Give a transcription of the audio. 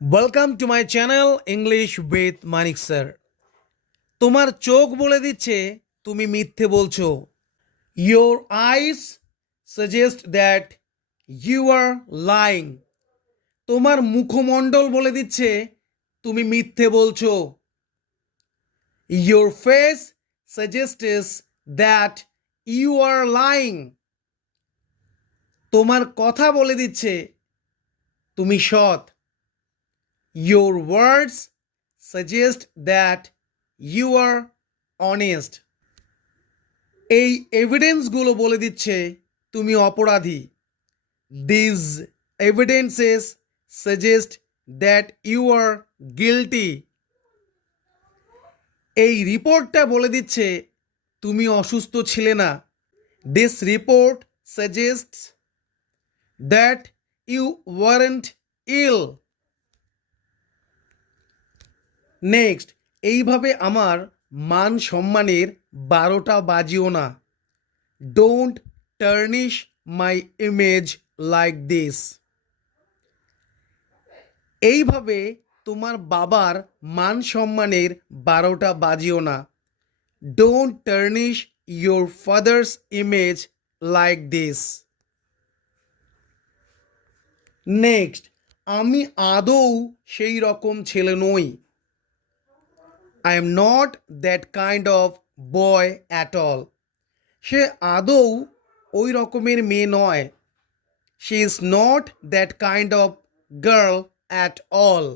Welcome to my channel English with Manik sir তোমার চোখ বলে দিচ্ছে, তুমি মিথ্যে বলছো। Your eyes suggest that you are lying তোমার মুখমণ্ডল বলে দিচ্ছে, তুমি মিথ্যে বলছো। Your face suggests that you are lying তোমার কথা বলে দিচ্ছে, তুমি সৎ। Your words suggest that you are honest. এই এভিডেন্সগুলো বলে দিচ্ছে তুমি অপরাধী। These evidences suggest that you are guilty এই রিপোর্টটা বলে দিচ্ছে তুমি অসুস্থ ছিলে না। This report suggest that you weren't ill next এইভাবে আমার মান সম্মানের বারোটা বাজিও না। Don't tarnish my image like this এইভাবে তোমার বাবার মান সম্মানের বারোটা বাজিও না। Don't tarnish your father's image like this next আমি আদৌ সেই রকম ছেলে নই। I am not that kind of boy at all সে আদৌ ওই রকমের মেয়ে নয়। She is not that kind of girl at all